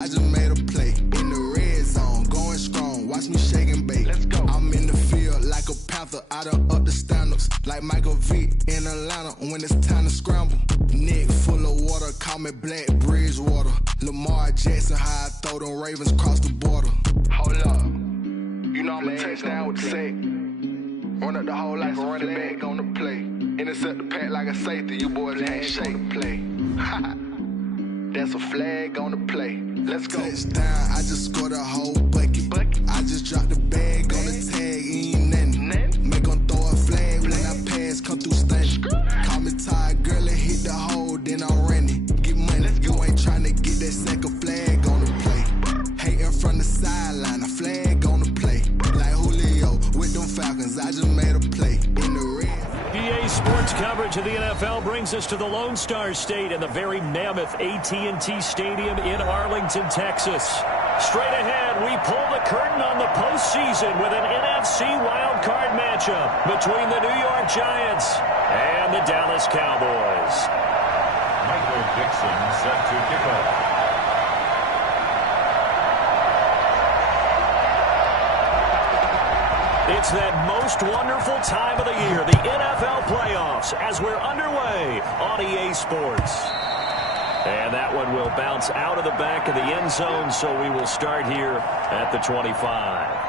I just made a play in the red zone, going strong. Watch me shake and bake. Let's go. I'm in the field like a panther, I done up the standards like Michael Vick in Atlanta when it's time to scramble. Neck full of water, call me Black Bridgewater. Lamar Jackson, how I throw them Ravens across the border. Hold up, you know I'm a touchdown with the sack. Run up the whole like a running back on the play. Intercept the pack like a safety, you boys ain't shake the play. That's a flag on the play. Let's go. Touchdown, I just scored a whole bucket. I just dropped the bag on the tag, ain't nothing. Make 'em throw a flag when I pass, come through stunning. Call me tired, girl, and hit the hole, then I'm running. Get money, you ain't trying to get that second flag on the play. Hating from the sideline, a flag on the play. Like Julio with them Falcons, I just made a play in the red. EA Sports coverage of the NFL brings us to the Lone Star State and the very mammoth AT&T Stadium in Arlington, Texas. Straight ahead, we pull the curtain on the postseason with an NFC wildcard matchup between the New York Giants and the Dallas Cowboys. Michael Dixon set to kick off. It's that most wonderful time of the year, the NFL playoffs, as we're underway on EA Sports. And that one will bounce out of the back of the end zone, so we will start here at the 25.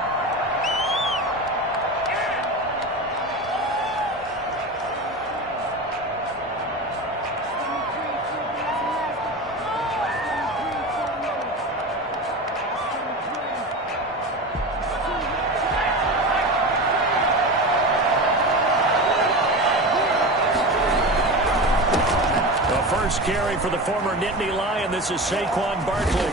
Carry for the former Nittany Lion. This is Saquon Barkley.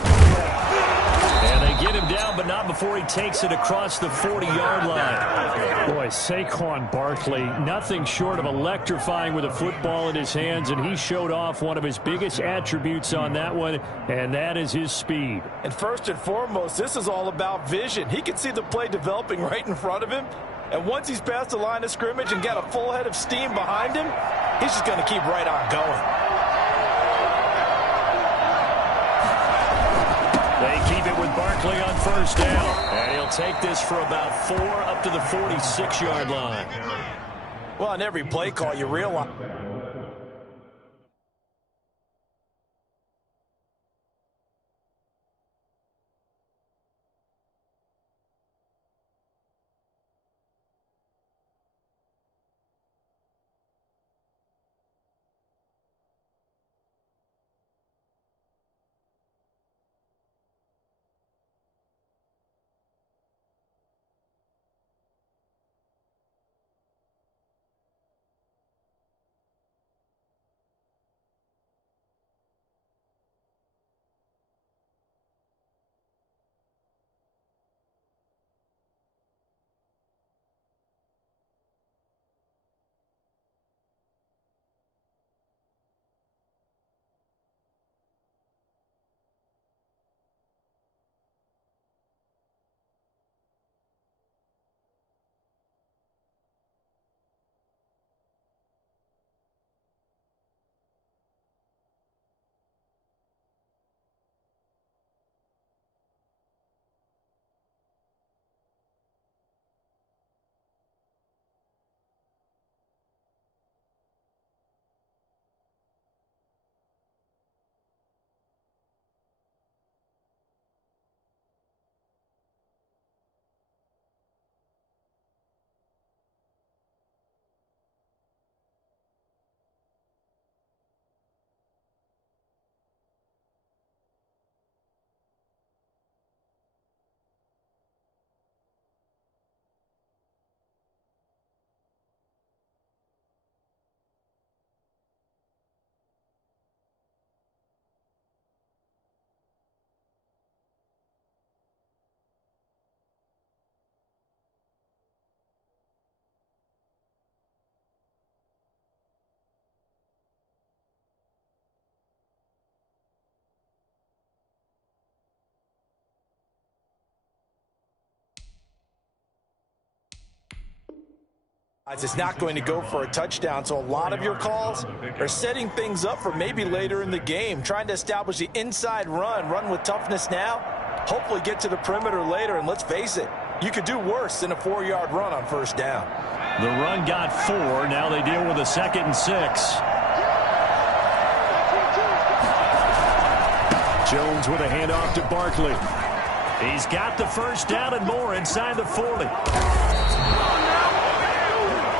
And they get him down, but not before he takes it across the 40-yard line. Boy, Saquon Barkley, nothing short of electrifying with a football in his hands, and he showed off one of his biggest attributes on that one, and that is his speed. And first and foremost, this is all about vision. He can see the play developing right in front of him, and once he's past the line of scrimmage and got a full head of steam behind him, he's just going to keep right on going. They keep it with Barkley on first down. And he'll take this for about 4 up to the 46-yard line. Well, on every play call, you realize It's not going to go for a touchdown, so a lot of your calls are setting things up for maybe later in the game, trying to establish the inside run with toughness now, hopefully get to the perimeter later, and let's face it, you could do worse than a 4-yard run on first down. The run got 4. Now they deal with a 2nd and 6. Jones with a handoff to Barkley. He's got the first down and more inside the 40.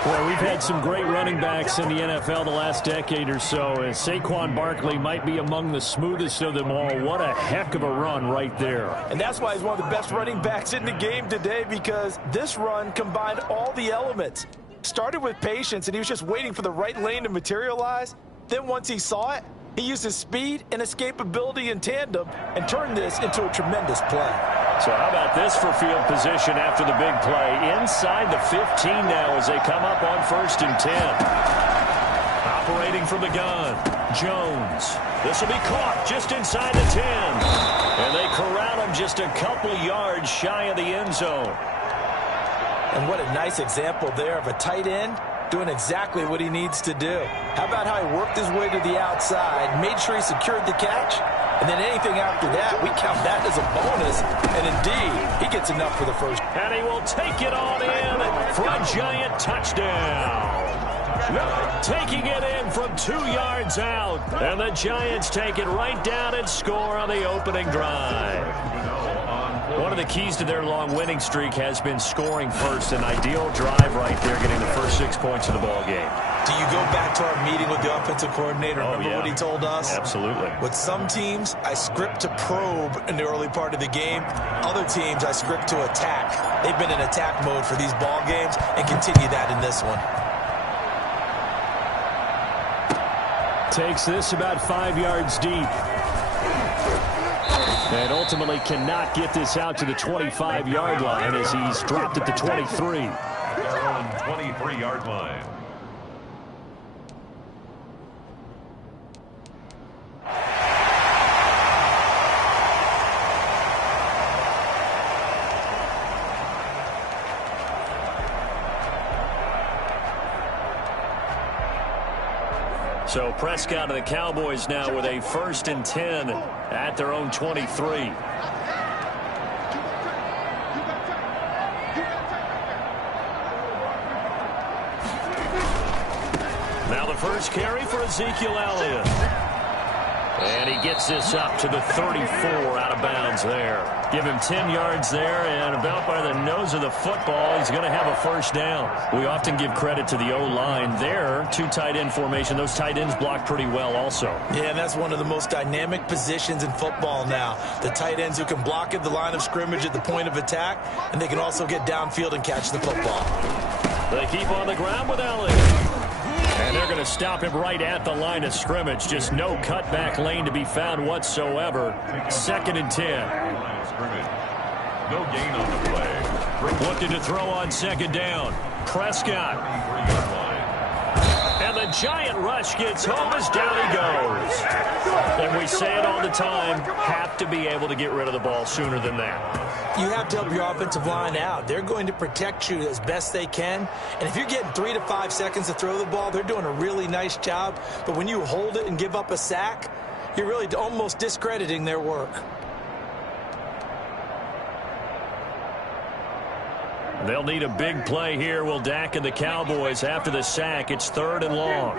Well, we've had some great running backs in the NFL the last decade or so, and Saquon Barkley might be among the smoothest of them all. What a heck of a run right there. And that's why he's one of the best running backs in the game today, because this run combined all the elements. Started with patience, and he was just waiting for the right lane to materialize. Then once he saw it, he used his speed and escapability in tandem and turned this into a tremendous play. So how about this for field position after the big play? Inside the 15 now as they come up on 1st and 10. Operating from the gun, Jones. This will be caught just inside the 10. And they corral him just a couple yards shy of the end zone. And what a nice example there of a tight end doing exactly what he needs to do. How about how he worked his way to the outside, made sure he secured the catch, and then anything after that, we count that as a bonus. And indeed, he gets enough for the first. And he will take it on in for a giant touchdown. Taking it in from 2 yards out. And the Giants take it right down and score on the opening drive. One of the keys to their long winning streak has been scoring first. An ideal drive right there, getting the first 6 points of the ball game. Do you go back to our meeting with the offensive coordinator? Remember what he told us? Absolutely. With some teams, I script to probe in the early part of the game. Other teams, I script to attack. They've been in attack mode for these ball games and continue that in this one. Takes this about 5 yards deep. And ultimately cannot get this out to the 25-yard line as he's dropped at the 23. Their own 23-yard line. So Prescott and the Cowboys now with a 1st and 10 at their own 23. Now the first carry for Ezekiel Elliott. And he gets this up to the 34 out of bounds there. Give him 10 yards there, and about by the nose of the football, he's going to have a first down. We often give credit to the O-line there. 2 tight end formation. Those tight ends block pretty well also. Yeah, and that's one of the most dynamic positions in football now. The tight ends who can block at the line of scrimmage at the point of attack, and they can also get downfield and catch the football. They keep on the ground with Elliott. And they're going to stop him right at the line of scrimmage. Just no cutback lane to be found whatsoever. 2nd and 10. No gain on the play. Looking to throw on 2nd down. Prescott. And the giant rush gets home as down he goes. And we say it all the time, have to be able to get rid of the ball sooner than that. You have to help your offensive line out. They're going to protect you as best they can. And if you're getting 3 to 5 seconds to throw the ball, they're doing a really nice job. But when you hold it and give up a sack, you're really almost discrediting their work. They'll need a big play here. Will Dak and the Cowboys after the sack. It's 3rd and long.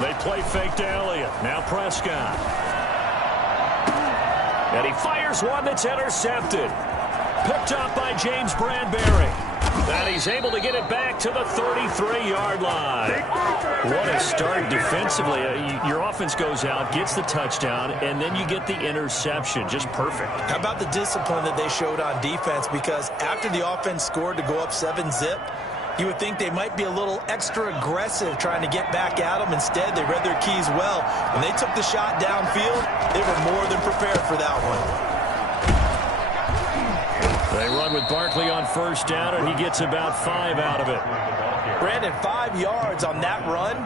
They play fake to Elliott. Now Prescott. And he fires one that's intercepted. Picked up by James Bradbury. And he's able to get it back to the 33-yard line. What a start defensively. Your offense goes out, gets the touchdown, and then you get the interception. Just perfect. How about the discipline that they showed on defense? Because after the offense scored to go up 7-zip, you would think they might be a little extra aggressive trying to get back at them. Instead, they read their keys well. When they took the shot downfield, they were more than prepared for that one. They run with Barkley on 1st down, and he gets about 5 out of it. Brandon, 5 yards on that run.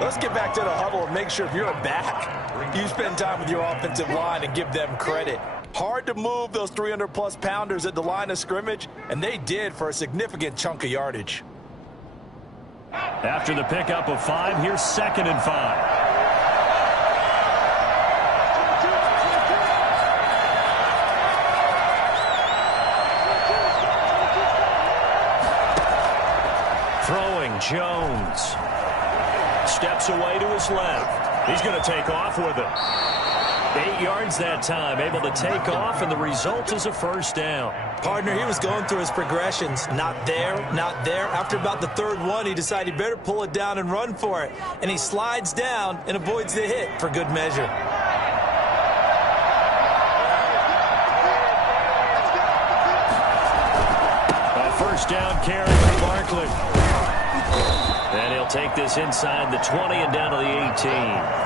Let's get back to the huddle and make sure if you're a back, you spend time with your offensive line and give them credit. Hard to move those 300-plus pounders at the line of scrimmage, and they did for a significant chunk of yardage. After the pickup of 5, here's 2nd and 5. Throwing, Jones. Steps away to his left. He's going to take off with it. 8 yards that time, able to take off, and the result is a first down. Partner, he was going through his progressions. Not there, not there. After about the 3rd one, he decided he better pull it down and run for it. And he slides down and avoids the hit for good measure. A first down carry for Barkley. And he'll take this inside the 20 and down to the 18.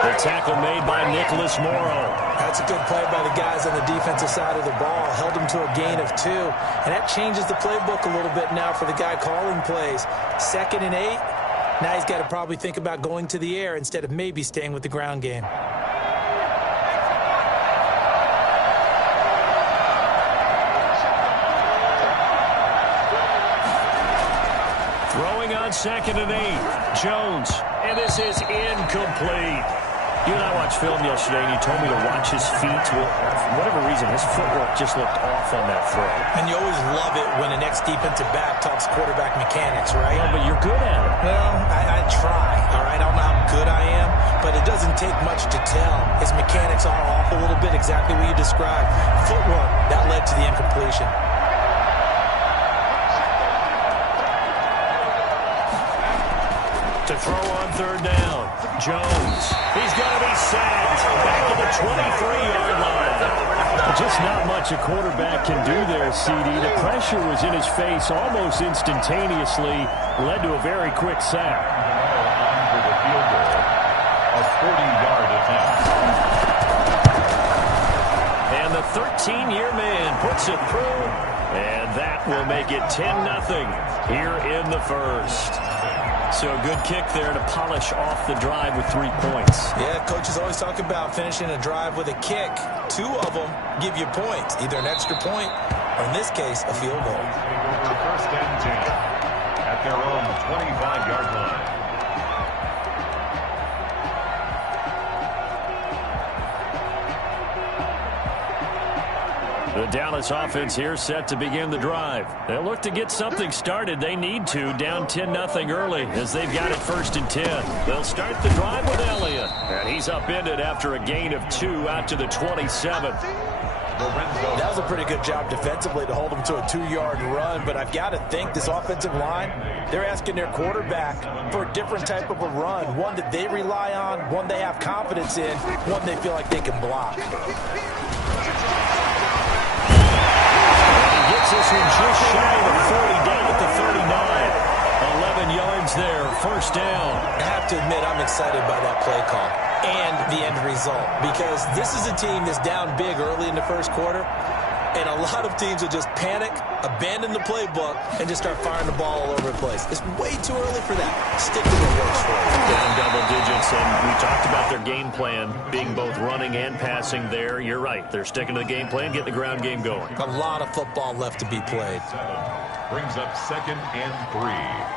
The tackle made by Nicholas Morrow. That's a good play by the guys on the defensive side of the ball. Held him to a gain of 2. And that changes the playbook a little bit now for the guy calling plays. 2nd and 8. Now he's got to probably think about going to the air instead of maybe staying with the ground game. Throwing on 2nd and 8. Jones. And this is incomplete. You and I watched film yesterday, and you told me to watch his feet. Well, for whatever reason, his footwork just looked off on that throw. And you always love it when an ex-defensive back talks quarterback mechanics, right? Yeah, but you're good at it. Well, I try, all right? I don't know how good I am, but it doesn't take much to tell. His mechanics are off a little bit, exactly what you described. Footwork, that led to the incompletion. To throw on 3rd down, Jones. He's going to be sacked back to the 23-yard line. Just not much a quarterback can do there, CD. The pressure was in his face almost instantaneously, led to a very quick sack. For the field goal, a 40-yard attempt. And the 13-year man puts it through, and that will make it 10-0 here in the first. So a good kick there to polish off the drive with 3 points. Yeah, coaches always talk about finishing a drive with a kick. 2 of them give you points, either an extra point or, in this case, a field goal. First and 10 at their own 25-yard line. The Dallas offense here set to begin the drive. They'll look to get something started. They need to, down 10-0 early as they've got it 1st and 10. They'll start the drive with Elliott. And he's upended after a gain of 2 out to the 27th. That was a pretty good job defensively to hold him to a 2-yard run, but I've got to think this offensive line, they're asking their quarterback for a different type of a run, one that they rely on, one they have confidence in, one they feel like they can block. Gets this one just shy of the 40, down at the 39. 11 yards there, first down. I have to admit, I'm excited by that play call and the end result, because this is a team that's down big early in the first quarter, and a lot of teams will just panic, abandon the playbook, and just start firing the ball all over the place. It's way too early for that. Stick to what works for you. Down double digits, and we talked about their game plan being both running and passing there. You're right. They're sticking to the game plan, getting the ground game going. A lot of football left to be played. Brings up 2nd and 3.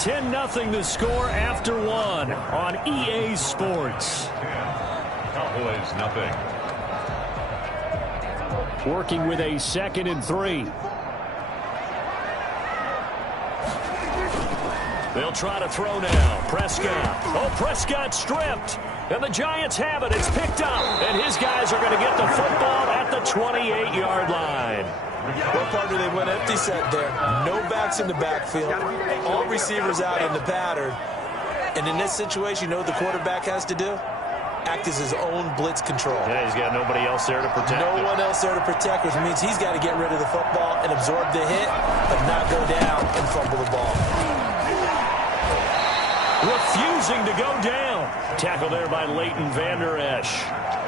10-0 the score after 1 on EA Sports. Cowboys nothing. Working with a 2nd and 3. They'll try to throw now. Prescott. Oh, Prescott stripped. And the Giants have it. It's picked up. And his guys are going to get the football at the 28-yard line. Well, partner, they went empty set there. No backs in the backfield. All receivers out in the pattern. And in this situation, you know what the quarterback has to do? Act as his own blitz control. Yeah, he's got nobody else there to protect him. No one else there to protect, which means he's got to get rid of the football and absorb the hit, but not go down and fumble the ball. Refusing to go down. Tackle there by Leighton Vander Esch.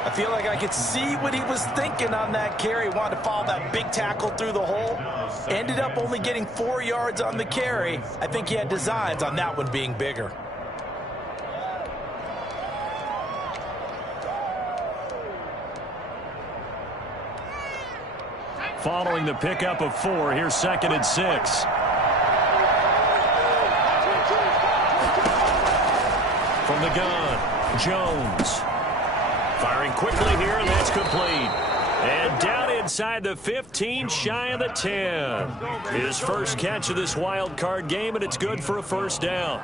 I feel like I could see what he was thinking on that carry. Wanted to follow that big tackle through the hole. Ended up only getting 4 yards on the carry. I think he had designs on that one being bigger. Following the pickup of 4, here's 2nd and 6. From the gun, Jones. Firing quickly here, and that's complete. And down inside the 15, shy of the 10. His first catch of this wild card game, and it's good for a first down.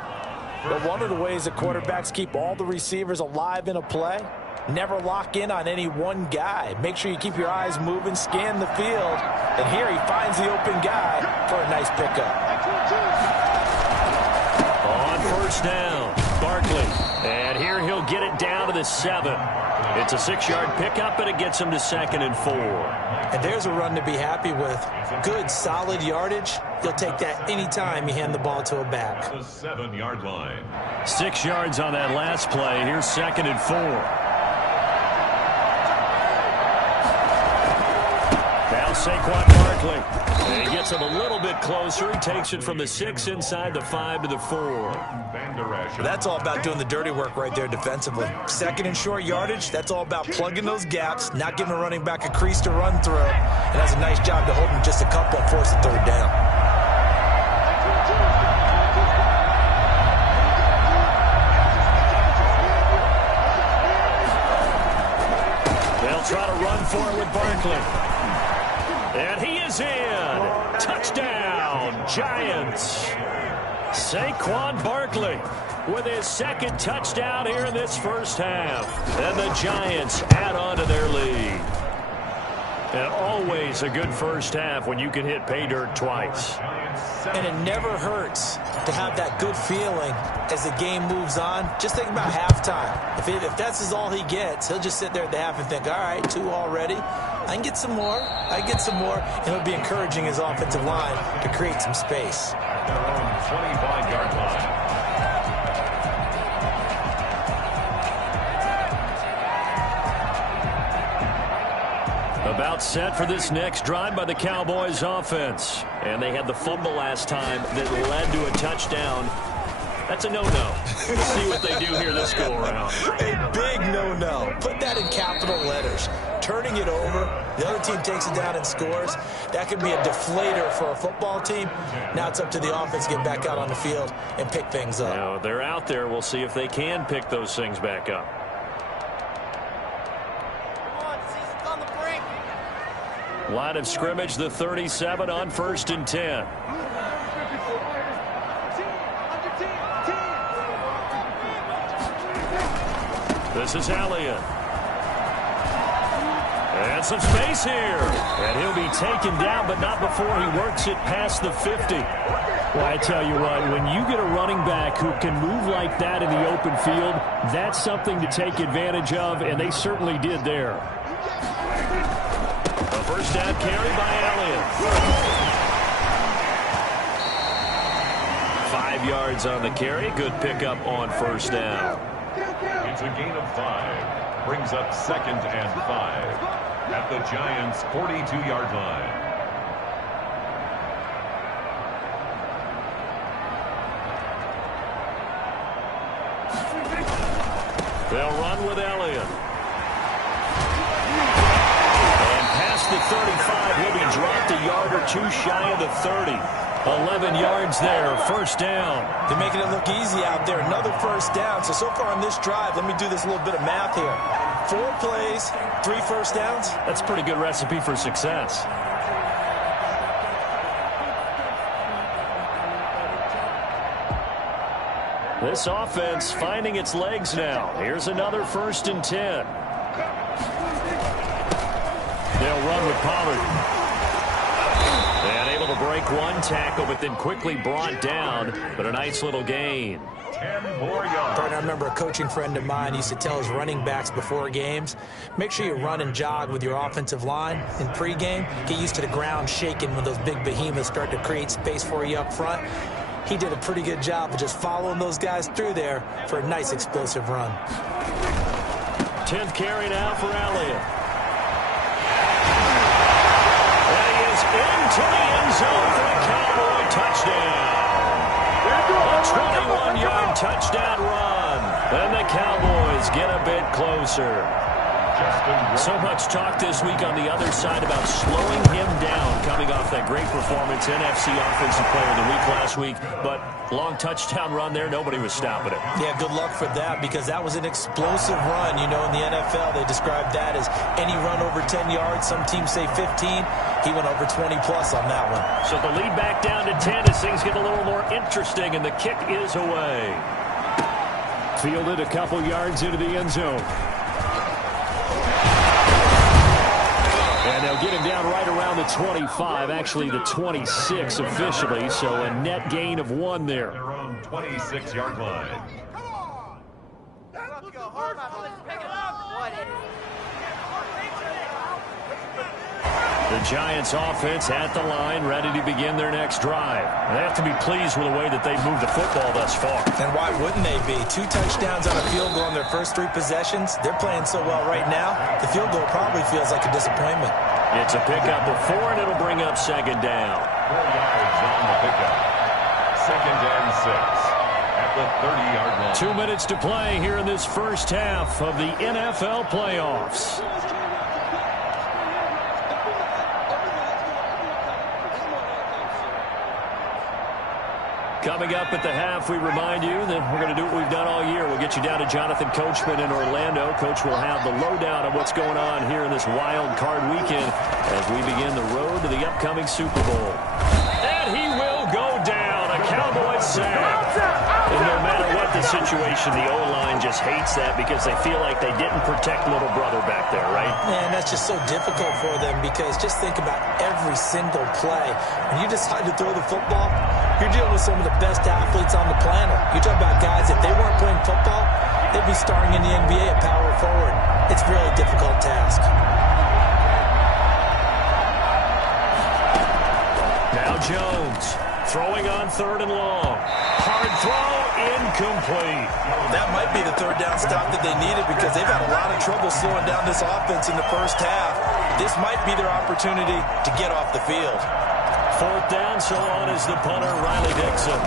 But one of the ways that quarterbacks keep all the receivers alive in a play, never lock in on any one guy. Make sure you keep your eyes moving, scan the field. And here he finds the open guy for a nice pickup. On first down, Barkley. And here he'll get it down to the 7. It's a 6-yard pickup, and it gets him to 2nd and 4. And there's a run to be happy with. Good, solid yardage. You'll take that anytime you hand the ball to a back. The 7-yard line. 6 yards on that last play. Here's 2nd and 4. Now Saquon Barkley. And he gets him a little bit closer. He takes it from the 6 inside the 5 to the 4. That's all about doing the dirty work right there defensively. 2nd and short yardage, that's all about plugging those gaps, not giving a running back a crease to run through. And does a nice job to hold him just a couple and force the 3rd down. They'll try to run for it with Barkley. And he is in. Touchdown, Giants. Saquon Barkley with his 2nd touchdown here in this first half. And the Giants add on to their lead. And always a good first half when you can hit pay dirt twice. And it never hurts to have that good feeling as the game moves on. Just think about halftime. If that's all he gets, he'll just sit there at the half and think, all right, 2 already. I can get some more. I get some more. And it'll be encouraging his offensive line to create some space. Their own 25-yard line. About set for this next drive by the Cowboys offense. And they had the fumble last time that led to a touchdown. That's a no-no. We'll see what they do here this go-around. A big no-no. Put that in capital letters. Turning it over, the other team takes it down and scores. That could be a deflator for a football team. Now it's up to the offense to get back out on the field and pick things up. Now, they're out there. We'll see if they can pick those things back up. Line of scrimmage, the 37 on 1st and 10. This is Elliott. And some space here. And he'll be taken down, but not before he works it past the 50. Well, I tell you what, when you get a running back who can move like that in the open field, that's something to take advantage of, and they certainly did there. A first down carry by Elliott. 5 yards on the carry. Good pickup on first down. It's a gain of 5. Brings up 2nd and 5 at the Giants' 42-yard line. They'll run with Elliott. And past the 35, he'll be dropped a yard or 2 shy of the 30. 11 yards there, first down. They're making it look easy out there. Another first down. So far on this drive, let me do this little bit of math here. 4 plays, 3 first downs. That's a pretty good recipe for success. This offense finding its legs now. Here's another 1st and 10. They'll run with Pollard. And able to break one tackle, but then quickly brought down. But a nice little gain. 10 more yards. I remember a coaching friend of mine used to tell his running backs before games, make sure you run and jog with your offensive line in pregame. Get used to the ground shaking when those big behemoths start to create space for you up front. He did a pretty good job of just following those guys through there for a nice explosive run. 10th carry now for Elliott. And he is into the end zone for a Cowboy touchdown. A 21-yard touchdown run. And the Cowboys get a bit closer. So much talk this week on the other side about slowing him down coming off that great performance, NFC Offensive Player of the Week last week. But long touchdown run there, nobody was stopping it. Yeah, good luck for that because that was an explosive run. You know, in the NFL, they describe that as any run over 10 yards. Some teams say 15. He went over 20-plus on that one. So the lead back down to 10 as things get a little more interesting, and the kick is away. Fielded a couple yards into the end zone. And they'll get him down right around the 25, actually the 26 officially, so a net gain of 1 there. Their own 26-yard line. Come on! Let's go hard. Let's pick it up. What is it? The Giants offense at the line, ready to begin their next drive. They have to be pleased with the way that they've moved the football thus far. And why wouldn't they be? 2 touchdowns on a field goal in their first 3 possessions. They're playing so well right now, the field goal probably feels like a disappointment. It's a pickup of 4, and it'll bring up second down. 4 yards on the pickup. Second and 6 at the 30-yard line. 2 minutes to play here in this first half of the NFL playoffs. Coming up at the half, we remind you that we're going to do what we've done all year. We'll get you down to Jonathan Coachman in Orlando. Coach will have the lowdown of what's going on here in this wild card weekend as we begin the road to the upcoming Super Bowl. And he will go down. A Cowboys sack. And no matter what the situation, the O-line just hates that because they feel like they didn't protect little brother back there, right? Man, that's just so difficult for them because just think about every single play. When you decide to throw the football, you're dealing with some of the best athletes on the planet. You talk about guys, if they weren't playing football, they'd be starring in the NBA at power forward. It's a really difficult task. Now Jones throwing on 3rd and long. Hard throw, incomplete. That might be the 3rd down stop that they needed because they've had a lot of trouble slowing down this offense in the first half. This might be their opportunity to get off the field. 4th down, so on is the punter, Riley Dixon.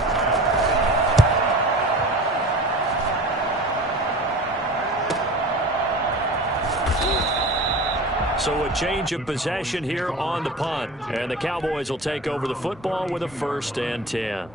So a change of possession here on the punt. And the Cowboys will take over the football with a 1st and 10.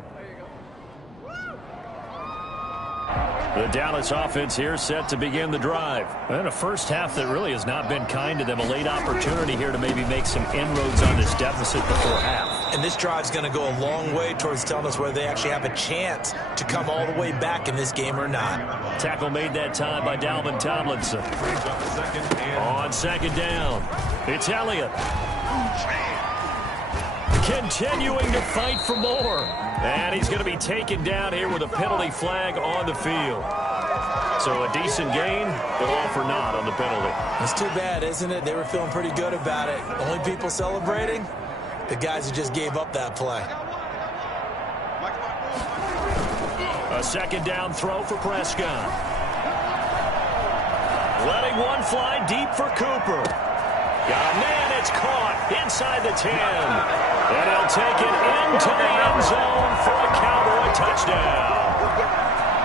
The Dallas offense here set to begin the drive. And a first half that really has not been kind to them. A late opportunity here to maybe make some inroads on this deficit before half. And this drive's going to go a long way towards telling us whether they actually have a chance to come all the way back in this game or not. Tackle made that time by Dalvin Tomlinson. On 2nd down, it's Elliott. Continuing to fight for more. And he's going to be taken down here with a penalty flag on the field. So a decent gain, but all for naught on the penalty. It's too bad, isn't it? They were feeling pretty good about it. Only people celebrating, the guys who just gave up that play. A 2nd down throw for Prescott. Letting one fly deep for Cooper. Man, it's caught inside the 10. And he'll take it into the end zone for a Cowboy touchdown.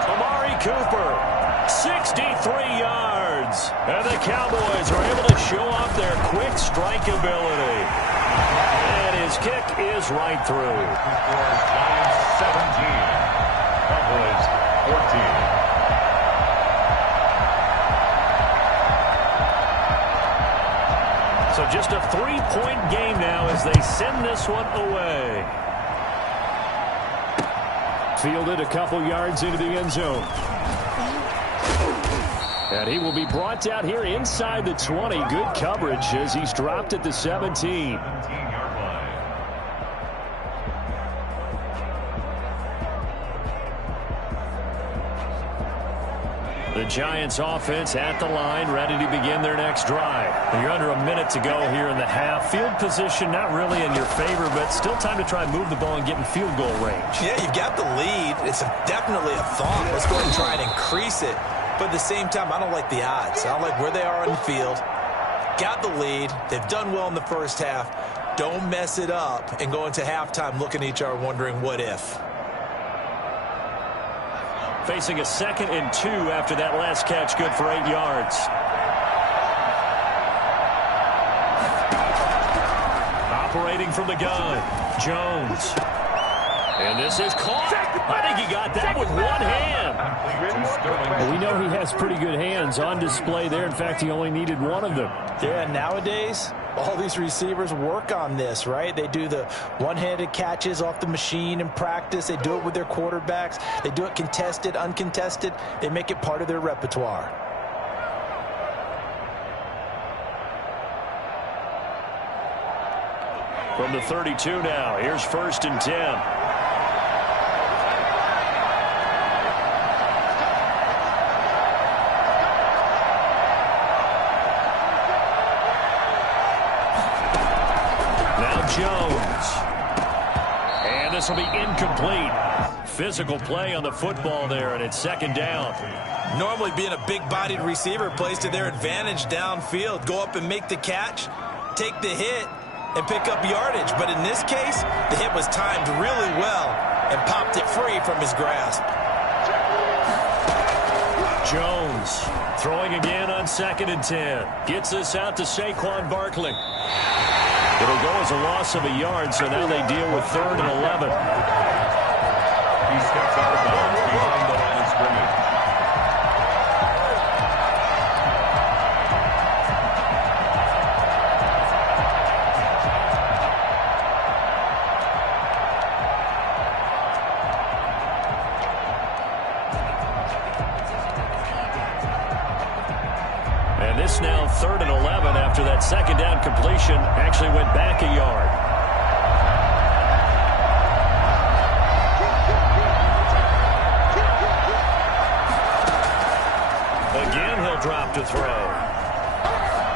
Amari Cooper, 63 yards. And the Cowboys are able to show off their quick strike ability. And his kick is right through. Giants 17. Cowboys 14. So just a 3-point game now as they send this one away. Fielded a couple yards into the end zone. And he will be brought down here inside the 20. Good coverage as he's dropped at the 17. 17-yard line. The Giants offense at the line, ready to begin their next drive. You're under a minute to go here in the half. Field position not really in your favor, but still time to try and move the ball and get in field goal range. Yeah, you've got the lead. It's definitely a thought. Let's go ahead and try and increase it. But at the same time, I don't like the odds. I don't like where they are on the field. Got the lead. They've done well in the first half. Don't mess it up and go into halftime looking at each other wondering what if. Facing a 2nd and 2 after that last catch, good for 8 yards. Operating from the gun, Jones. And this is caught. I think he got that with one hand. Well, we know he has pretty good hands on display there. In fact, he only needed one of them. Yeah, nowadays, all these receivers work on this, right? They do the one-handed catches off the machine in practice. They do it with their quarterbacks. They do it contested, uncontested. They make it part of their repertoire. From the 32 now, here's 1st and 10. Jones. And this will be incomplete. Physical play on the football there, and it's 2nd down. Normally being a big-bodied receiver plays to their advantage downfield. Go up and make the catch, take the hit, and pick up yardage. But in this case, the hit was timed really well and popped it free from his grasp. Jones throwing again on 2nd and 10. Gets this out to Saquon Barkley. It'll go as a loss of a yard, so now they deal with 3rd and 11. He steps out of bounds behind the line of scrimmage. And this now 3rd and 11 after that 2nd down completion actually went back a yard. Again, he'll drop to throw.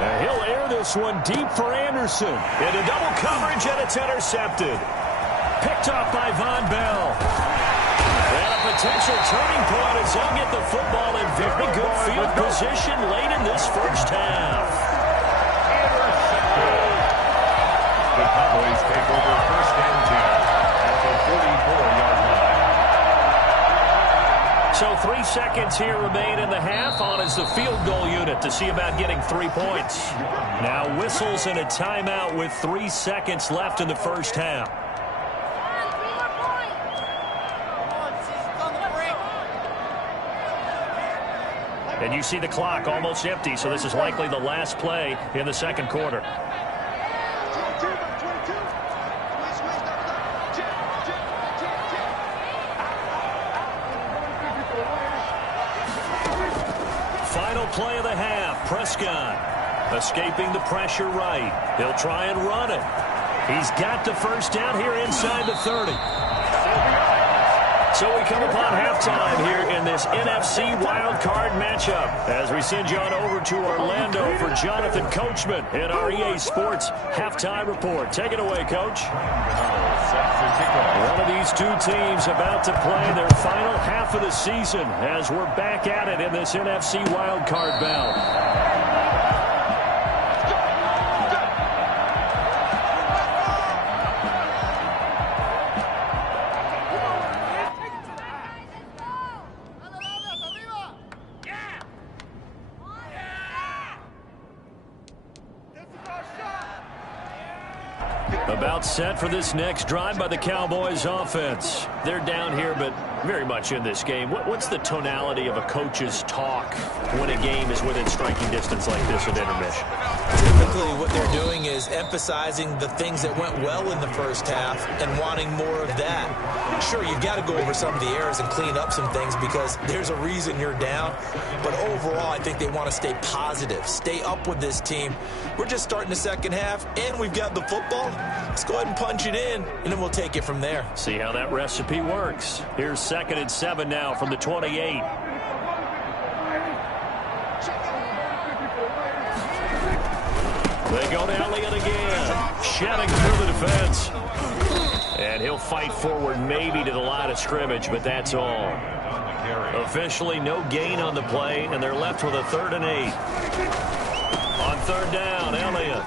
And he'll air this one deep for Anderson. Into double coverage, and it's intercepted. Picked off by Von Bell. And a potential turning point as he'll get the football in very good field position late in this first half. The Cowboys take over 1st and 10 at the 44-yard line. So 3 seconds here remain in the half. On is the field goal unit to see about getting 3 points. Now whistles and a timeout with 3 seconds left in the first half. And you see the clock almost empty, so this is likely the last play in the 2nd quarter. Final play of the half. Prescott escaping the pressure right. He'll try and run it. He's got the first down here inside the 30. So we come upon halftime here in this NFC wildcard matchup as we send you on over to Orlando for Jonathan Coachman in our EA Sports halftime report. Take it away, Coach. One of these two teams about to play their final half of the season as we're back at it in this NFC wildcard bout. About set for this next drive by the Cowboys offense. They're down here, but very much in this game. What's the tonality of a coach's talk when a game is within striking distance like this at intermission? Typically what they're doing is emphasizing the things that went well in the first half and wanting more of that. Sure, you've got to go over some of the errors and clean up some things because there's a reason you're down. But overall, I think they want to stay positive, stay up with this team. We're just starting the second half, and we've got the football. Let's go ahead and punch it in, and then we'll take it from there. See how that recipe works. Here's 2nd and 7 now from the 28. They go to Elliott again. Shedding through the defense. And he'll fight forward maybe to the line of scrimmage, but that's all. carry. Officially no gain on the play, and they're left with a 3rd and 8. On 3rd down, Elliott.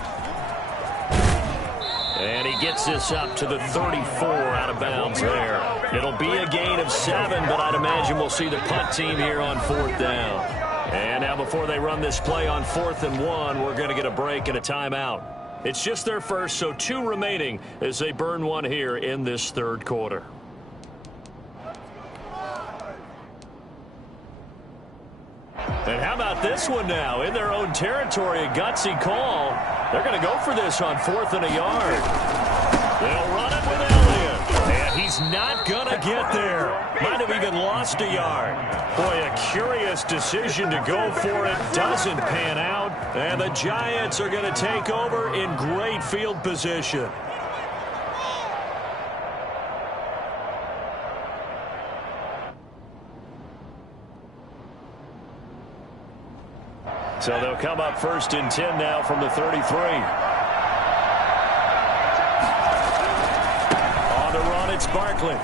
And he gets this up to the 34 out of bounds there. It'll be a gain of 7, but I'd imagine we'll see the punt team here on 4th down. And now before they run this play on 4th and 1, we're going to get a break and a timeout. It's just their first, so 2 remaining as they burn one here in this 3rd quarter. And how about this one now? In their own territory, a gutsy call. They're going to go for this on 4th and a yard. They'll run it with Elliott. And he's not going to get there. Might have even lost a yard. Boy, a curious decision to go for it. Doesn't pan out. And the Giants are going to take over in great field position. So they'll come up 1st and 10 now from the 33. On the run, it's Barkley.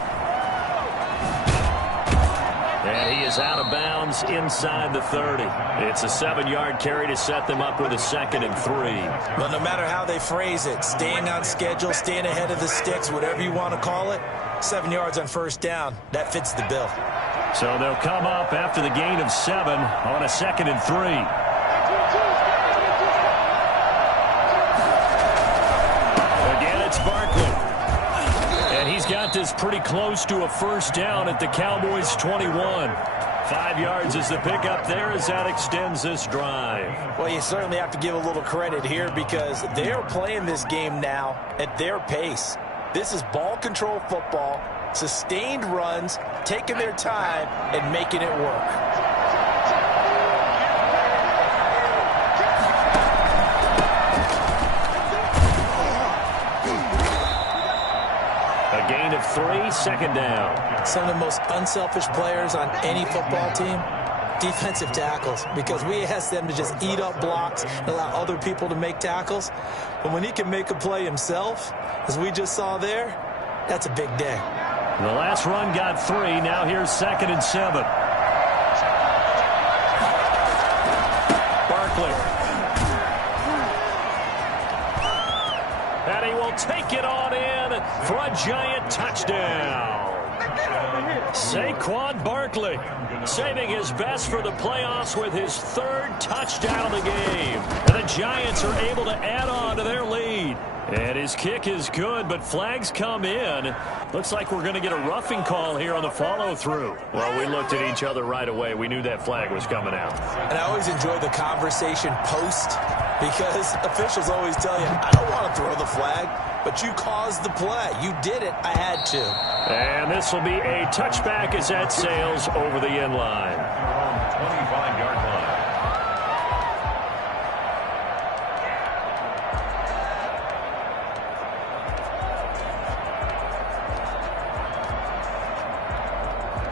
And he is out of bounds inside the 30. It's a 7-yard carry to set them up with a 2nd and 3. But no matter how they phrase it, staying on schedule, staying ahead of the sticks, whatever you want to call it, 7 yards on 1st down, that fits the bill. So they'll come up after the gain of 7 on a 2nd and 3. Got this pretty close to a 1st down at the Cowboys' 21. 5 yards is the pickup there as that extends this drive. Well, you certainly have to give a little credit here because they're playing this game now at their pace. This is ball control football, sustained runs, taking their time and making it work. Gain of 3, 2nd down. Some of the most unselfish players on any football team, defensive tackles, because we ask them to just eat up blocks and allow other people to make tackles. But when he can make a play himself, as we just saw there, that's a big day. The last run got 3. Now here's 2nd and 7. Barkley. And he will take it on in for a Giant touchdown. Saquon Barkley saving his best for the playoffs with his 3rd touchdown of the game. And the Giants are able to add on to their lead. And his kick is good, but flags come in. Looks like we're going to get a roughing call here on the follow-through. Well, we looked at each other right away. We knew that flag was coming out. And I always enjoy the conversation post because officials always tell you, I don't want to throw the flag, but you caused the play. You did it. I had to. And this will be a touchback as that sails over the end line. 25-yard line.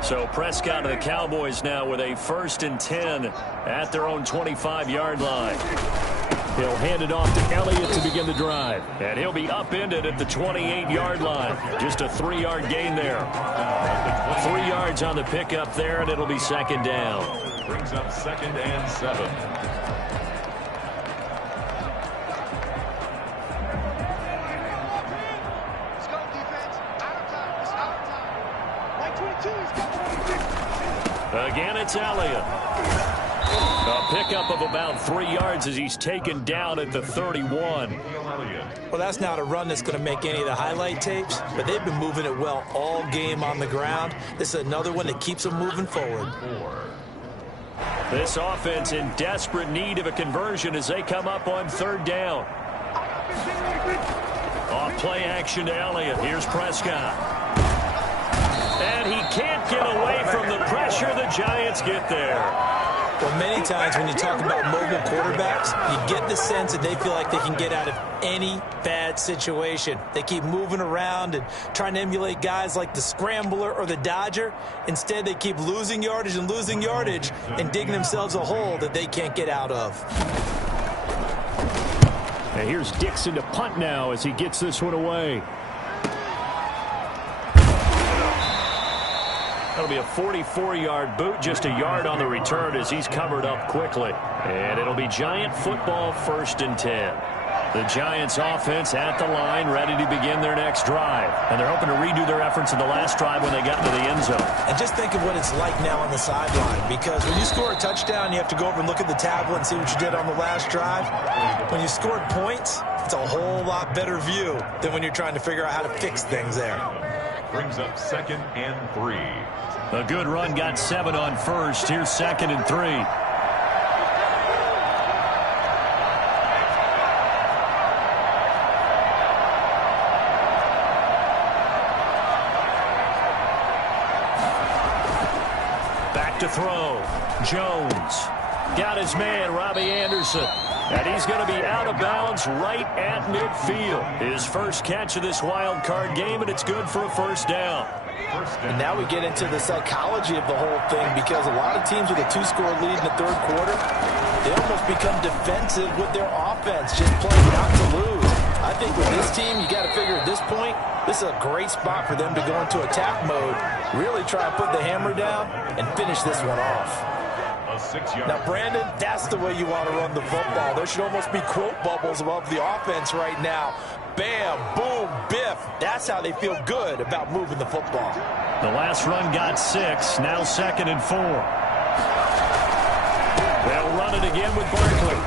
So Prescott and the Cowboys now with a 1st and 10 at their own 25-yard line. He'll hand it off to Elliott to begin the drive. And he'll be upended at the 28-yard line. Just a 3-yard gain there. 3 yards on the pickup there, and it'll be 2nd down. Brings up 2nd and 7. Again, it's Elliott. A pickup of about 3 yards as he's taken down at the 31. Well, that's not a run that's going to make any of the highlight tapes, but they've been moving it well all game on the ground. This is another one that keeps them moving forward. This offense in desperate need of a conversion as they come up on 3rd down. Off play action to Elliott. Here's Prescott. And he can't get away from the pressure. The Giants get there. Well, many times when you talk about mobile quarterbacks, you get the sense that they feel like they can get out of any bad situation. They keep moving around and trying to emulate guys like the Scrambler or the Dodger. Instead, they keep losing yardage and digging themselves a hole that they can't get out of. And here's Dixon to punt now as he gets this one away. That'll be a 44-yard boot, just a yard on the return as he's covered up quickly. And it'll be Giant football, 1st and 10. The Giants offense at the line, ready to begin their next drive. And they're hoping to redo their efforts in the last drive when they got into the end zone. And just think of what it's like now on the sideline, because when you score a touchdown, you have to go over and look at the tablet and see what you did on the last drive. When you scored points, it's a whole lot better view than when you're trying to figure out how to fix things there. Brings up 2nd and 3. A good run got 7 on 1st. Here's 2nd and 3. To throw. Jones got his man, Robbie Anderson. And he's going to be out of bounds right at midfield. His first catch of this wild card game, and it's good for a 1st down. And now we get into the psychology of the whole thing, because a lot of teams with a 2-score lead in the 3rd quarter, they almost become defensive with their offense, just playing not to lose. I think with this team, you got to figure at this point, this is a great spot for them to go into attack mode, really try and put the hammer down and finish this one off. Now, Brandon, that's the way you want to run the football. There should almost be quote bubbles above the offense right now. Bam, boom, biff. That's how they feel good about moving the football. The last run got 6, now 2nd and 4. They'll run it again with Barkley.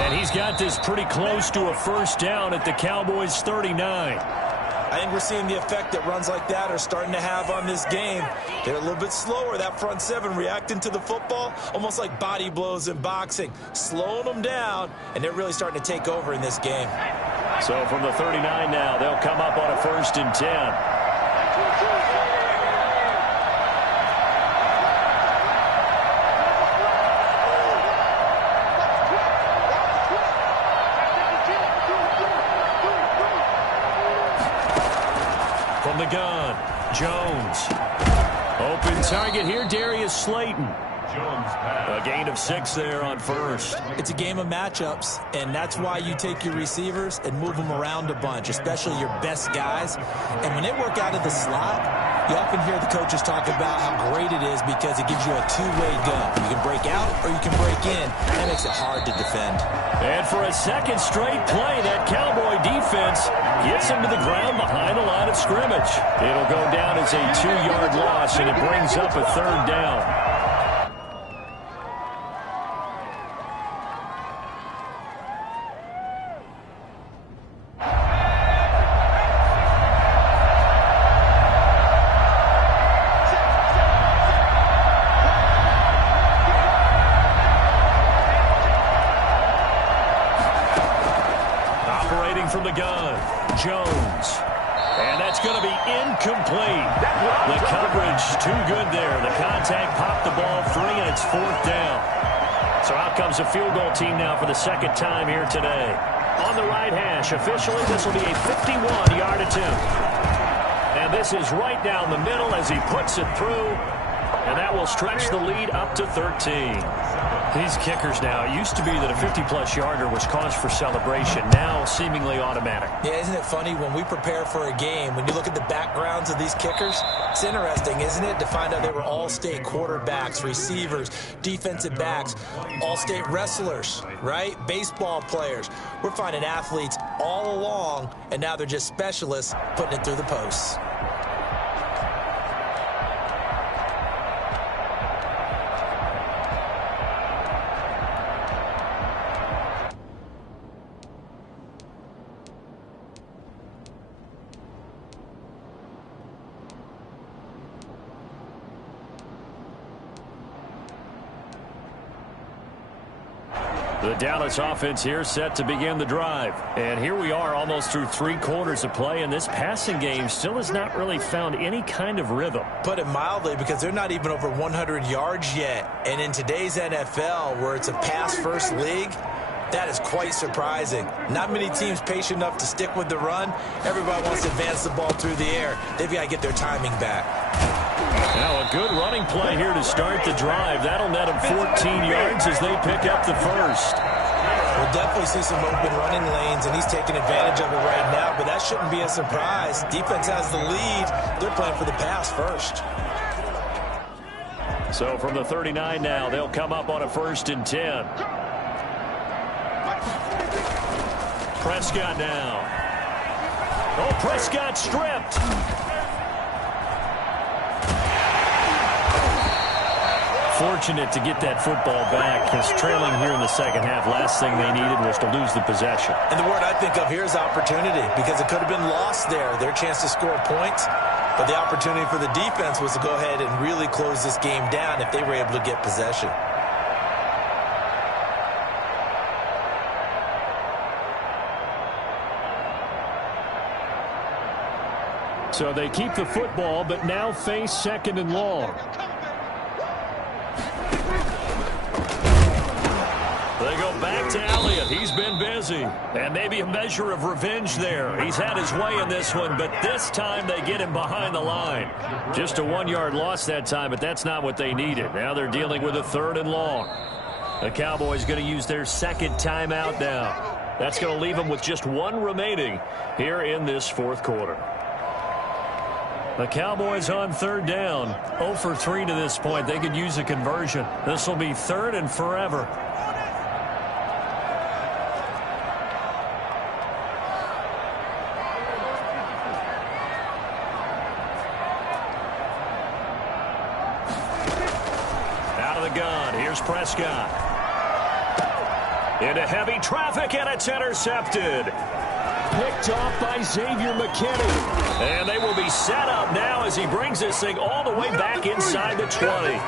And he's got this pretty close to a 1st down at the Cowboys' 39. I think we're seeing the effect that runs like that are starting to have on this game. They're a little bit slower, that front 7, reacting to the football, almost like body blows in boxing, slowing them down, and they're really starting to take over in this game. So from the 39 now, they'll come up on a 1st and 10. From the gun, Jones. Open target here, Darius Slayton. A gain of 6 there on 1st. It's a game of matchups, and that's why you take your receivers and move them around a bunch, especially your best guys. And when they work out of the slot, you often hear the coaches talk about how great it is because it gives you a two-way go. You can break out or you can break in. That makes it hard to defend. And for a 2nd straight play, that Cowboy defense gets him to the ground behind the line of scrimmage. It'll go down as a 2-yard loss, and it brings up a 3rd down. From the gun, Jones. And that's going to be incomplete. The coverage too good there. The contact popped the ball free, and it's 4th down. So out comes a field goal team now for the 2nd time here today. On the right hash, officially, this will be a 51-yard attempt. And this is right down the middle as he puts it through. And that will stretch the lead up to 13. These kickers now, it used to be that a 50-plus yarder was cause for celebration, now seemingly automatic. Yeah, isn't it funny when we prepare for a game, when you look at the backgrounds of these kickers, it's interesting, isn't it, to find out they were all-state quarterbacks, receivers, defensive backs, all-state wrestlers, right? Baseball players. We're finding athletes all along, and now they're just specialists putting it through the posts. The Dallas offense here set to begin the drive. And here we are almost through 3 quarters of play, and this passing game still has not really found any kind of rhythm. Put it mildly, because they're not even over 100 yards yet. And in today's NFL, where it's a pass-first league, that is quite surprising. Not many teams patient enough to stick with the run. Everybody wants to advance the ball through the air. They've got to get their timing back. Now a good running play here to start the drive. That'll net them 14 yards as they pick up the first. Well, definitely see some open running lanes, and he's taking advantage of it right now, but that shouldn't be a surprise. Defense has the lead. They're playing for the pass first. So from the 39 now, they'll come up on a 1st and 10. Prescott now. Oh, Prescott stripped. Fortunate to get that football back, because trailing here in the second half, last thing they needed was to lose the possession. And the word I think of here is opportunity, because it could have been lost there, their chance to score points. But the opportunity for the defense was to go ahead and really close this game down if they were able to get possession. So they keep the football, but now face 2nd and long. They go back to Elliott. He's been busy. And maybe a measure of revenge there. He's had his way in this one, but this time they get him behind the line. Just a 1-yard loss that time, but that's not what they needed. Now they're dealing with a 3rd and long. The Cowboys going to use their 2nd timeout now. That's going to leave them with just 1 remaining here in this 4th quarter. The Cowboys on 3rd down. 0 for 3 to this point. They could use a conversion. This will be 3rd and forever. Prescott. Into heavy traffic, and it's intercepted. Picked off by Xavier McKinney. And they will be set up now as he brings this thing all the way back inside the 20.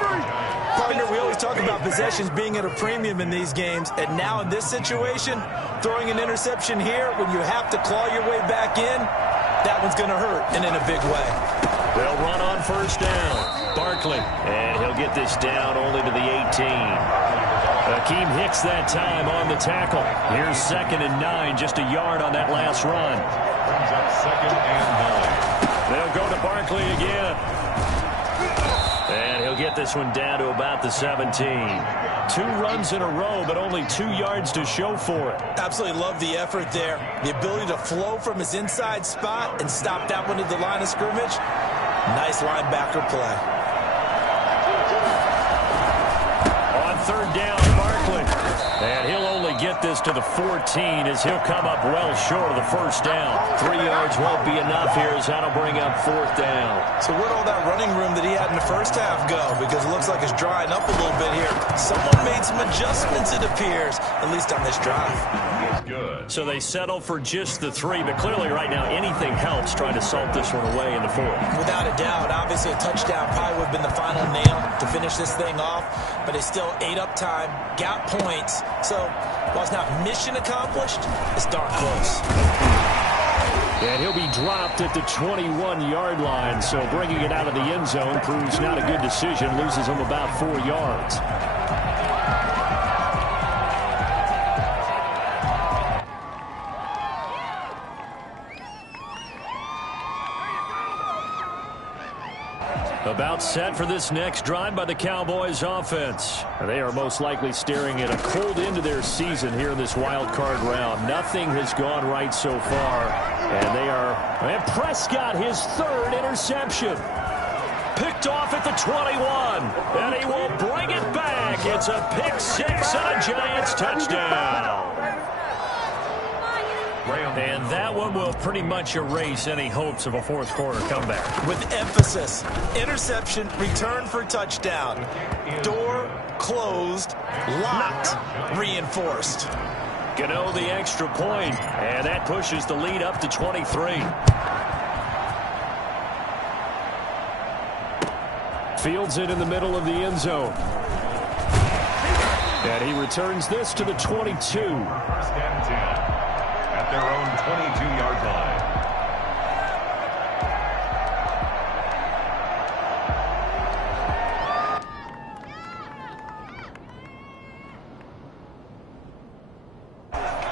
Partner, we always talk about possessions being at a premium in these games, and now in this situation, throwing an interception here when you have to claw your way back in, that one's going to hurt, and in a big way. They'll run on 1st down. Barkley, and he'll get this down only to the 18. Akeem Hicks that time on the tackle. Here's 2nd and 9, just a yard on that last run. Brings up 2nd and 9. They'll go to Barkley again. And he'll get this one down to about the 17. 2 runs in a row, but only 2 yards to show for it. Absolutely love the effort there. The ability to flow from his inside spot and stop that one at the line of scrimmage. Nice linebacker play. On 3rd down, Barkley. And he'll only get this to the 14 as he'll come up well short of the 1st down. 3 yards won't be enough here as that'll bring up 4th down. So where'd all that running room that he had in the first half go? Because it looks like it's drying up a little bit here. Someone made some adjustments, it appears, at least on this drive. Good. So they settle for just the 3, but clearly right now anything helps trying to salt this one away in the 4th. Without a doubt, obviously a touchdown probably would have been the final nail to finish this thing off, but it's still ate up time, got points, so while it's not mission accomplished, it's darn close. And he'll be dropped at the 21-yard line, so bringing it out of the end zone proves not a good decision, loses him about 4 yards. About set for this next drive by the Cowboys offense. They are most likely staring at a cold end to their season here in this wild card round. Nothing has gone right so far. And they are... And Prescott, his 3rd interception. Picked off at the 21. And he will bring it back. It's a pick 6 and a Giants touchdown. And that one will pretty much erase any hopes of a 4th quarter comeback. With emphasis, interception, return for touchdown. Door closed, locked, reinforced. Gano the extra point, and that pushes the lead up to 23. Fields it in the middle of the end zone. And he returns this to the 22. 1st and 10. At their own 22-yard line.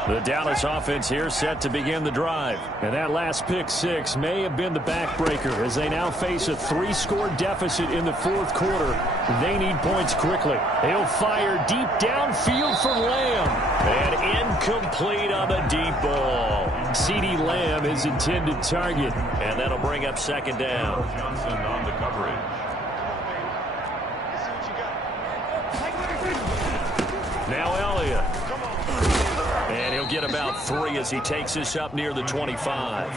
The Dallas offense here set to begin the drive. And that last pick six may have been the backbreaker as they now face a 3-score deficit in the fourth quarter. They need points quickly. He'll fire deep downfield for Lamb. And incomplete on the deep ball. CeeDee Lamb his intended target. And that'll bring up second down. Johnson on the coverage. Now Elliott. And he'll get about 3 as he takes us up near the 25.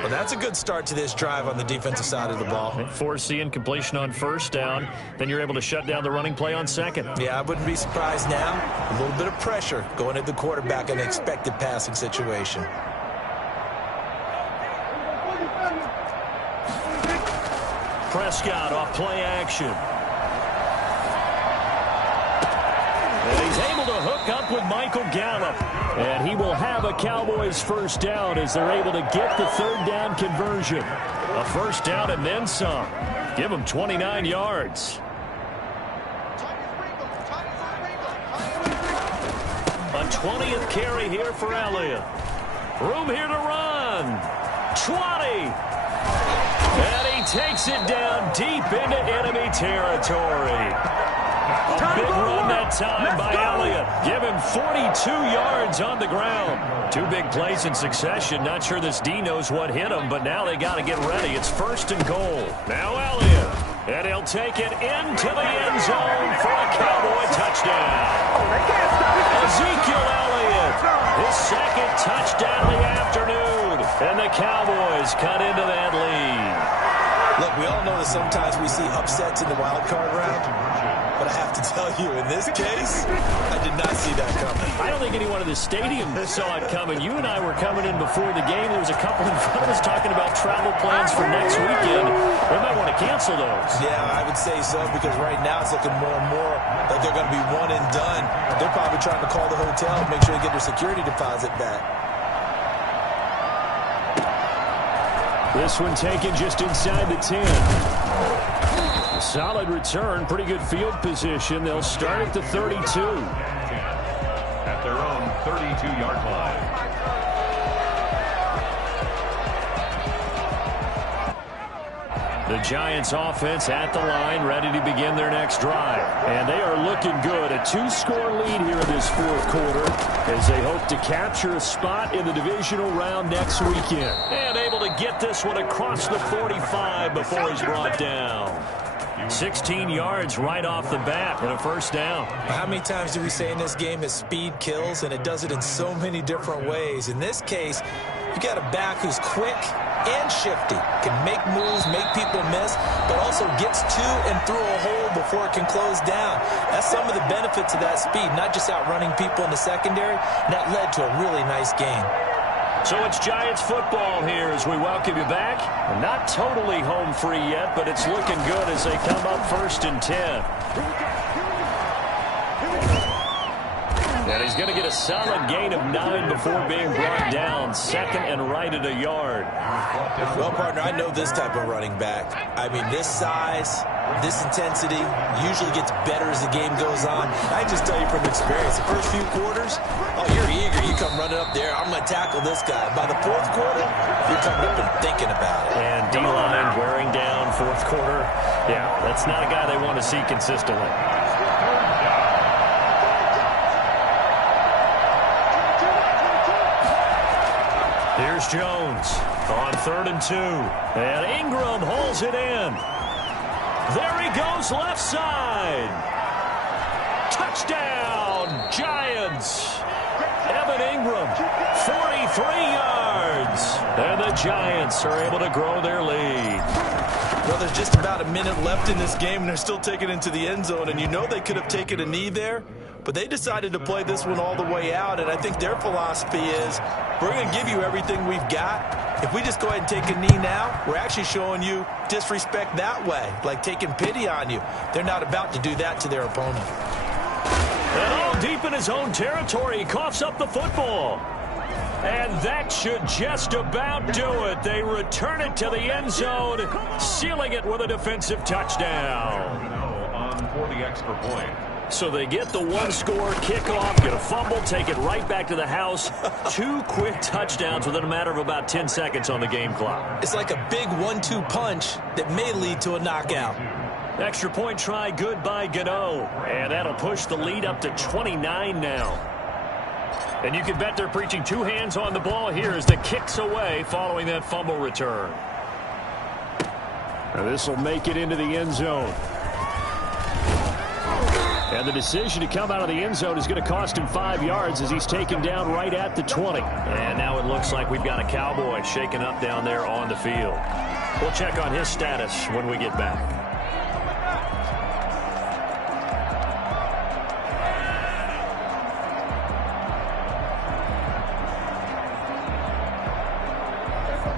Well, that's a good start to this drive on the defensive side of the ball. Force the incompletion on first down. Then you're able to shut down the running play on second. Yeah, I wouldn't be surprised now. A little bit of pressure going at the quarterback in an expected passing situation. Prescott off play action. And he's able to hook up with Michael Gallup. And he will have a Cowboys first down as they're able to get the third down conversion. A first down and then some. Give him 29 yards. A 20th carry here for Elliott. Room here to run. 20. And he takes it down deep into enemy territory. A big run that time by Elliott. Give him 42 yards on the ground. 2 big plays in succession. Not sure this D knows what hit him, but now they got to get ready. It's first and goal. Now Elliott. And he'll take it into the end zone for a Cowboy touchdown. Ezekiel Elliott. His second touchdown of the afternoon. And the Cowboys cut into that lead. Look, we all know that sometimes we see upsets in the wild card round. But I have to tell you, in this case, I did not see that coming. I don't think anyone in the stadium saw it coming. You and I were coming in before the game. There was a couple in front of us talking about travel plans for next weekend. They might want to cancel those. Yeah, I would say so, because right now it's looking more and more like they're going to be one and done. They're probably trying to call the hotel and make sure they get their security deposit back. This one taken just inside the 10. Solid return, pretty good field position. They'll start at the 32. At their own 32-yard line. The Giants offense at the line, ready to begin their next drive. And they are looking good. A 2-score lead here in this fourth quarter as they hope to capture a spot in the divisional round next weekend. And able to get this one across the 45 before he's brought down. 16 yards right off the bat and a first down. How many times do we say in this game that speed kills, and it does it in so many different ways? In this case, you got a back who's quick and shifty, can make moves, make people miss, but also gets to and through a hole before it can close down. That's some of the benefits of that speed, not just outrunning people in the secondary. And that led to a really nice game. So it's Giants football here as we welcome you back. Not totally home free yet, but it's looking good as they come up first and 10. And he's going to get a solid gain of 9 before being brought down. Second and right at a yard. Well, partner, I know this type of running back. I mean, this size, this intensity usually gets better as the game goes on. I just tell you from experience, the first few quarters, oh, you're eager. You come running up there. I'm going to tackle this guy. By the fourth quarter, you're coming up and thinking about it. And D-line wearing down fourth quarter. Yeah, that's not a guy they want to see consistently. Here's Jones on 3rd and 2. And Ingram holds it in. There he goes left side. Touchdown, Giants. Evan Ingram, 43 yards. And the Giants are able to grow their lead. Well, there's just about a minute left in this game, and they're still taking it into the end zone. And you know they could have taken a knee there, but they decided to play this one all the way out. And I think their philosophy is, we're going to give you everything we've got. If we just go ahead and take a knee now, we're actually showing you disrespect that way, like taking pity on you. They're not about to do that to their opponent. And all deep in his own territory, he coughs up the football. And that should just about do it. They return it to the end zone, sealing it with a defensive touchdown. On for the extra point. So they get the one-score kickoff, get a fumble, take it right back to the house. 2 quick touchdowns within a matter of about 10 seconds on the game clock. It's like a big 1-2 punch that may lead to a knockout. Extra point try good by Gano. And that'll push the lead up to 29 now. And you can bet they're preaching 2 hands on the ball here as the kick's away following that fumble return. And this will make it into the end zone. And the decision to come out of the end zone is going to cost him 5 yards as he's taken down right at the 20. And now it looks like we've got a Cowboy shaken up down there on the field. We'll check on his status when we get back.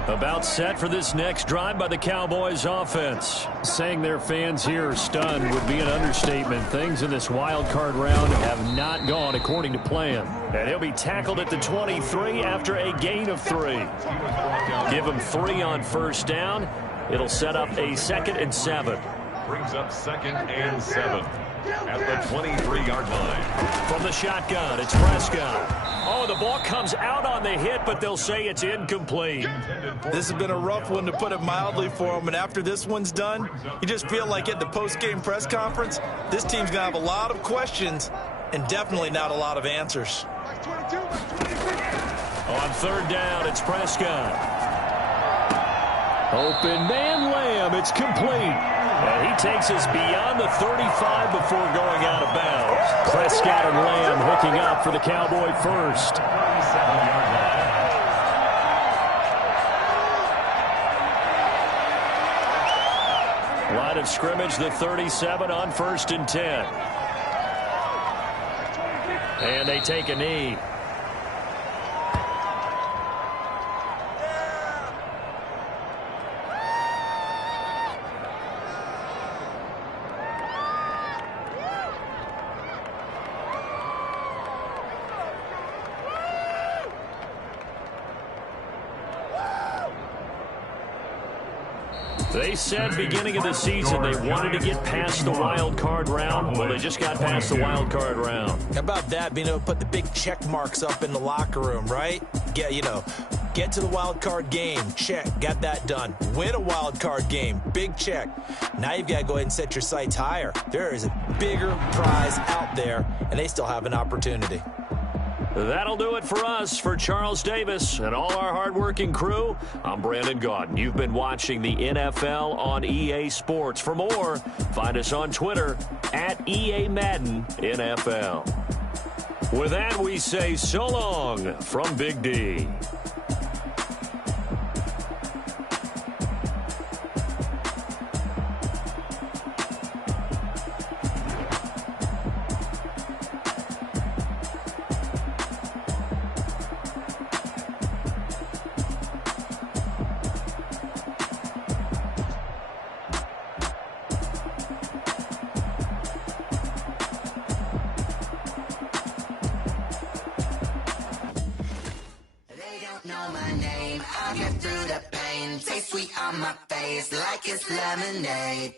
About set for this next drive by the Cowboys offense. Saying their fans here are stunned would be an understatement. Things in this wild card round have not gone according to plan. And he'll be tackled at the 23 after a gain of 3. Give him 3 on first down. It'll set up a 2nd and 7. Brings up 2nd and 7 at the 23-yard line. From the shotgun, it's Prescott. Oh, the ball comes out on the hit, but they'll say it's incomplete. This has been a rough one, to put it mildly, for him. And after this one's done, you just feel like at the post-game press conference, this team's going to have a lot of questions and definitely not a lot of answers. On third down, it's Prescott. Open man, Lamb. It's complete. And he takes us beyond the 35 before going out of bounds. Prescott and Lamb hooking up for the Cowboy first. Line of scrimmage, the 37 on 1st and 10. And they take a knee. They said beginning of the season they wanted to get past the wild card round. Well, they just got past the wild card round. How about that, being able to put the big check marks up in the locker room, right? Get to the wild card game, check, got that done. Win a wild card game, big check. Now you've got to go ahead and set your sights higher. There is a bigger prize out there, and they still have an opportunity. That'll do it for us. For Charles Davis and all our hardworking crew, I'm Brandon Gaudin. You've been watching the NFL on EA Sports. For more, find us on Twitter at EA Madden NFL. With that, we say so long from Big D. Taste sweet on my face like it's lemonade.